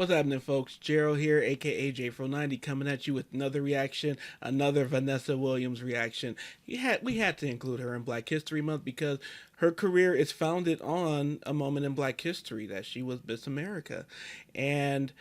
What's happening, folks? Gerald here, aka J490, coming at you with another reaction, another Vanessa Williams reaction. We had to include her in Black History Month because her career is founded on a moment in Black history that she was Miss America, and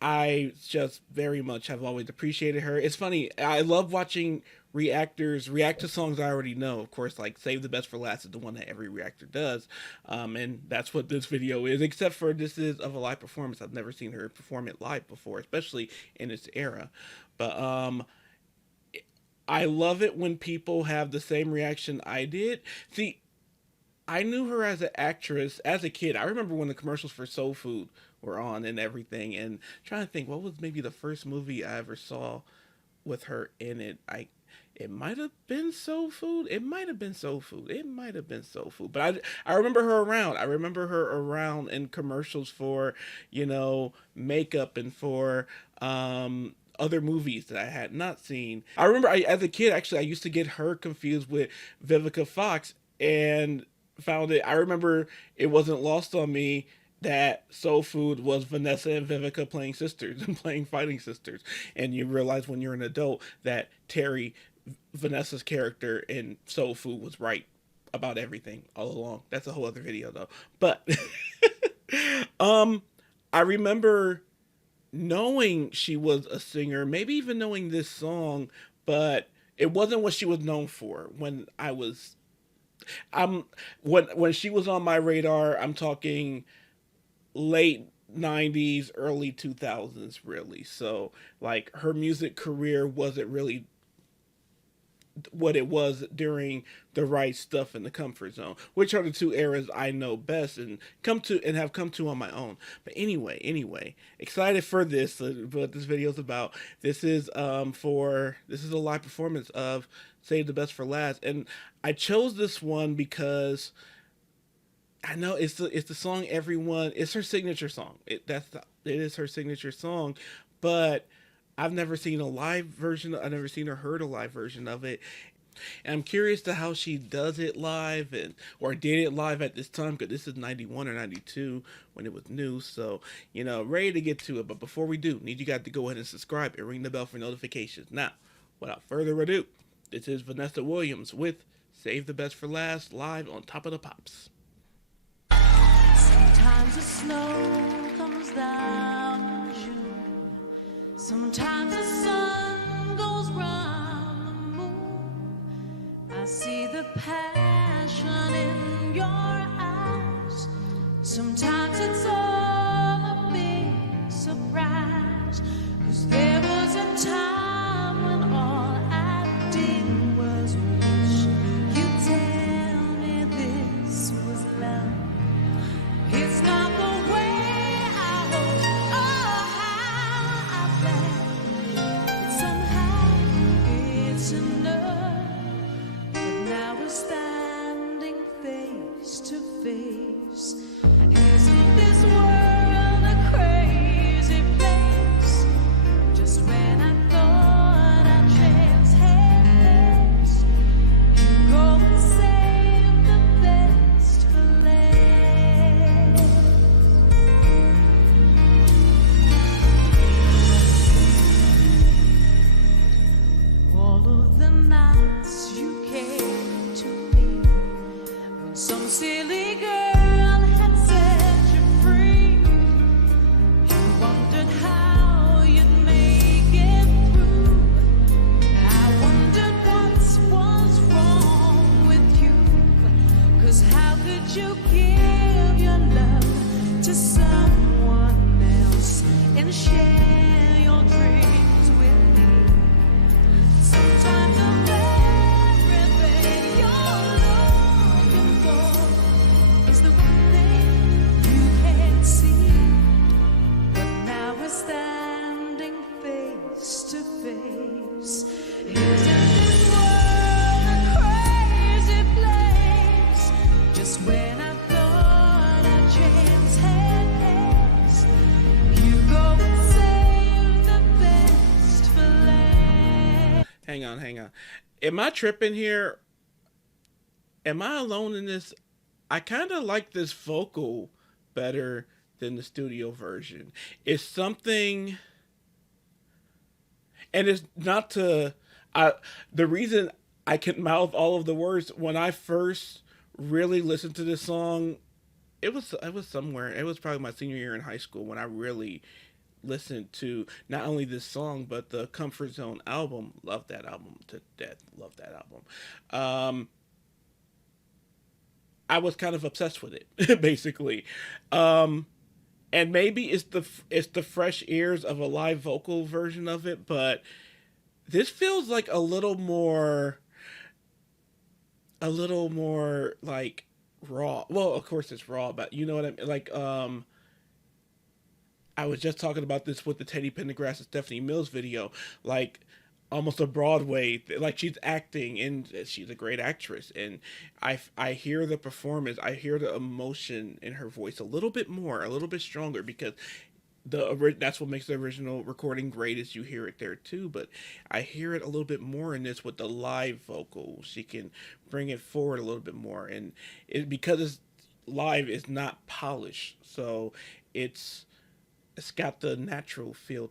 I just very much have always appreciated her. It's funny. I love watching reactors react to songs I already know. Of course, like Save the Best for Last is the one that every reactor does. And that's what this video is, except for this is of a live performance. I've never seen her perform it live before, especially in its era. But I love it when people have the same reaction I did. See, I knew her as an actress as a kid. I remember when the commercials for Soul Food were on and everything, and trying to think what was maybe the first movie I ever saw with her in it. It might have been Soul Food. It might have been Soul Food. It might have been Soul Food. But I remember her around. I remember her around in commercials for, makeup and for other movies that I had not seen. I remember as a kid, actually, I used to get her confused with Vivica Fox and found it. I remember it wasn't lost on me that Soul Food was Vanessa and Vivica playing sisters and playing fighting sisters. And you realize when you're an adult that Terry, Vanessa's character in Soul Food, was right about everything all along. That's a whole other video though. But I remember knowing she was a singer, maybe even knowing this song, but it wasn't what she was known for when I was when she was on my radar. I'm talking late 90s, early 2000s, really. So like her music career wasn't really what it was during the Right Stuff and the Comfort Zone, which are the two eras I know best and have come to on my own. But anyway, excited for this. What this video is about. This is this is a live performance of Save the Best for Last, and I chose this one because I know it's the song everyone. It's her signature song. It is her signature song, but I've never seen a live version. I've never seen or heard a live version of it. And I'm curious to how she does it live, or did it live at this time, because this is 91 or 92 when it was new. So, ready to get to it. But before we do, need you guys to go ahead and subscribe and ring the bell for notifications. Now, without further ado, this is Vanessa Williams with Save the Best for Last, live on Top of the Pops. Sometimes the snow comes down in June. Sometimes the sun goes round the moon. I see the passion in your eyes. Sometimes it's all a big surprise. 'Cause there was a time when all I did was wish you'd tell me this was love. It's not the way I hoped or how I planned, but somehow it's enough. But now we're standing face to face. Isn't this world a crazy place? Just when I thought our chance had passed, you go and save the best for last. All of the nights you came to me, when some silly girl had set you free, you wondered how you'd make it through. I wondered what was wrong with you, 'cause how could you give your love to someone else and share your dreams with me? Sometimes the very thing you're looking for is the one thing you can't see. But now we're standing face to face. Isn't this world a crazy place? Just when I thought our chance had passed, you go and save the best for last. Hang on. Am I tripping here? Am I alone in this? I kind of like this vocal better than the studio version. It's something, and it's not to. I the reason I can mouth all of the words when I first really listened to this song, it was somewhere. It was probably my senior year in high school when I really listened to not only this song but the Comfort Zone album. Love that album to death. Love that album. Um, I was kind of obsessed with it, basically. Um, and maybe it's the fresh ears of a live vocal version of it, but this feels like a little more like raw. Well, of course it's raw, but you know what I mean. Like I was just talking about this with the Teddy Pendergrass and Stephanie Mills video, like almost a Broadway, like she's acting and she's a great actress, and I hear the performance, I hear the emotion in her voice a little bit more, a little bit stronger because that's what makes the original recording great is you hear it there too, but I hear it a little bit more in this with the live vocal. She can bring it forward a little bit more, and it because it's live, it's not polished, so it's it's got the natural feel.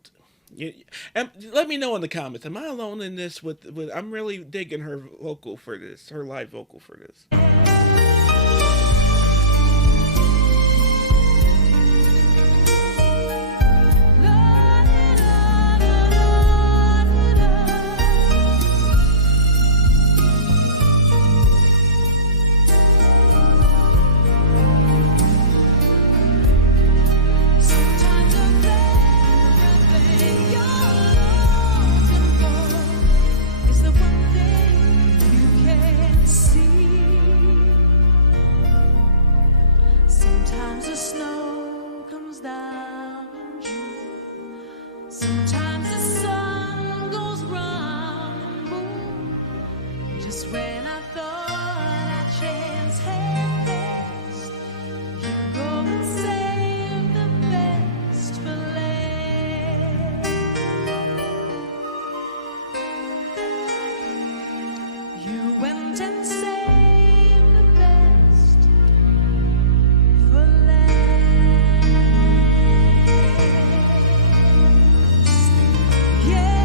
And let me know in the comments. Am I alone in this? With I'm really digging her vocal for this. Her live vocal for this. Sometimes the very thing you're looking for is the one thing you can't see. Sometimes the snow comes down in June. Sometimes the sun goes round the moon. Just when I thought our chance had passed, you go and save the best for last. You went and saved the best for last. Yeah.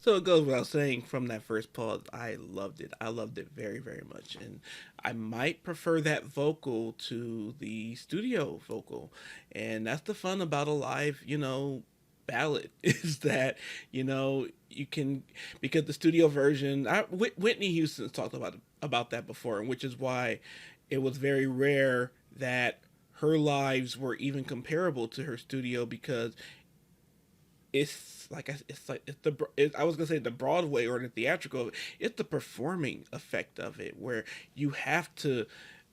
So it goes without saying from that first pause, I loved it. I loved it very, very much. And I might prefer that vocal to the studio vocal. And that's the fun about a live, ballad is that, you can, because the studio version, Whitney Houston's talked about that before, and which is why it was very rare that her lives were even comparable to her studio because I was gonna say the Broadway or the theatrical. It's the performing effect of it where you have to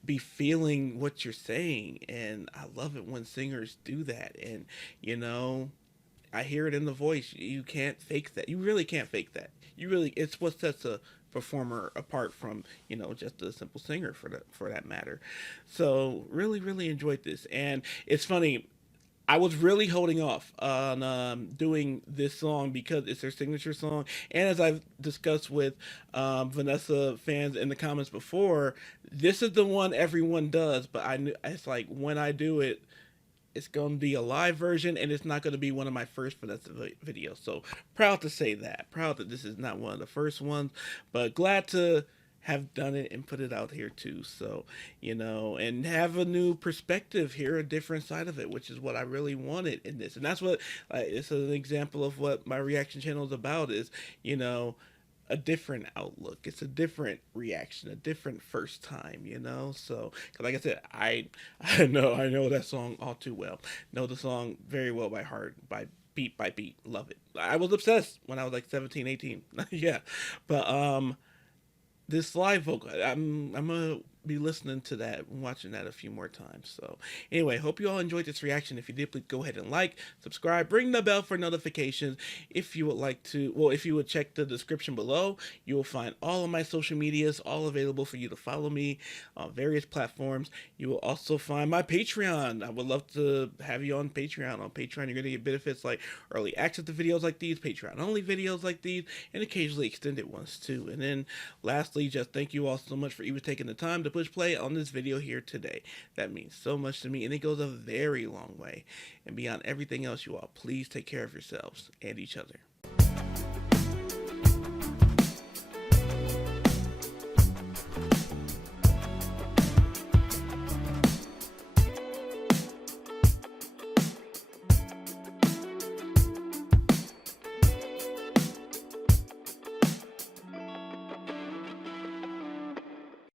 be feeling what you're saying, and I love it when singers do that. And I hear it in the voice. You can't fake that. You really can't fake that. It's what sets a performer apart from just a simple singer for that matter. So really, really enjoyed this, and it's funny. I was really holding off on doing this song because it's her signature song. And as I've discussed with Vanessa fans in the comments before, this is the one everyone does. But I knew it's like when I do it, it's going to be a live version, and it's not going to be one of my first Vanessa videos. So proud to say that. Proud that this is not one of the first ones, but glad to have done it and put it out here too. So, and have a new perspective here, a different side of it, which is what I really wanted in this. And that's what, it's an example of what my reaction channel is about is, a different outlook. It's a different reaction, a different first time. So, cause like I said, I know that song all too well. Know the song very well by heart, by beat. Love it. I was obsessed when I was like 17, 18. Yeah. But, this live vocal, I'm gonna be listening to that and watching that a few more times. So anyway, hope you all enjoyed this reaction. If you did, please go ahead and like, subscribe, ring the bell for notifications. If you would check the description below, you will find all of my social medias, all available for you to follow me on various platforms. You will also find my Patreon. I would love to have you on Patreon. On Patreon, you're gonna get benefits like early access to videos like these, Patreon only videos like these, and occasionally extended ones too. And then lastly, just thank you all so much for even taking the time to push play on this video here today. That means so much to me, and it goes a very long way. And beyond everything else, you all, please take care of yourselves and each other.